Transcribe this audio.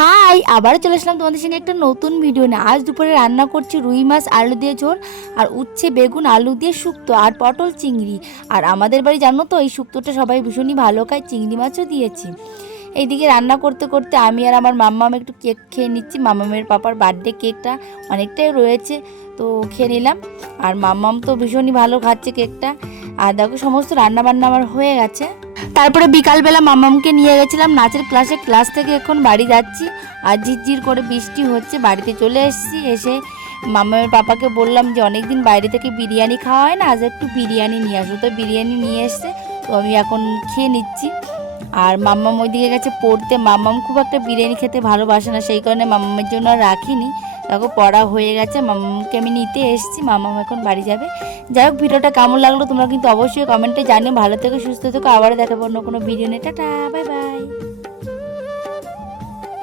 High, আবারও চলে আসলাম তোমাদের সঙ্গে একটা নতুন ভিডিও নিয়ে। আজ দুপুরে রান্না করছি রুই মাছ আলু দিয়ে ঝোল, আর উচ্ছে বেগুন আলু দিয়ে শুক্তো, আর পটল চিংড়ি। আর আমাদের বাড়ি জানো তো এই শুক্তোটা সবাই ভীষণই ভালো খায়, চিংড়ি মাছও দিয়েছি। এইদিকে রান্না করতে করতে আমি আর আমার মাম্মাম একটু কেক খেয়ে নিচ্ছি। মাম্মামের পাপার বার্থডে কেকটা অনেকটাই রয়েছে, তো খেয়ে নিলাম। আর মাম্মাম তো ভীষণই ভালো খাচ্ছে কেকটা। আর দেখো সমস্ত রান্না বান্না আমার হয়ে গেছে। তারপরে বিকালবেলা মাম্মামকে নিয়ে গেছিলাম নাচের ক্লাসে, ক্লাস থেকে এখন বাড়ি যাচ্ছি। আর ঝিরঝির করে বৃষ্টি হচ্ছে, বাড়িতে চলে এসেছি। এসে মাম্মামের পাপাকে বললাম যে অনেক দিন বাইরে থেকে বিরিয়ানি খাওয়া হয় না, আজ একটু বিরিয়ানি নিয়ে আসো। তো বিরিয়ানি নিয়ে এসছে, তো আমি এখন খেয়ে নিচ্ছি। আর মাম্মাম ওইদিকে গেছে পড়তে। মাম্মাম খুব একটা বিরিয়ানি খেতে ভালোবাসে না, সেই কারণে মাম্মামের জন্য আর রাখিনি। দেখো পড়া হয়ে গেছে, মাম্মামকে আমি নিতে এসেছি, মাম্মাম এখন বাড়ি যাবে। যাই হোক, ভিডিওটা কেমন লাগলো তোমরা কিন্তু অবশ্যই কমেন্টে জানিও। ভালো থেকো, সুস্থ থেকো, আবারও দেখাবো অন্য কোনো ভিডিও নিয়ে। Tata, bye bye.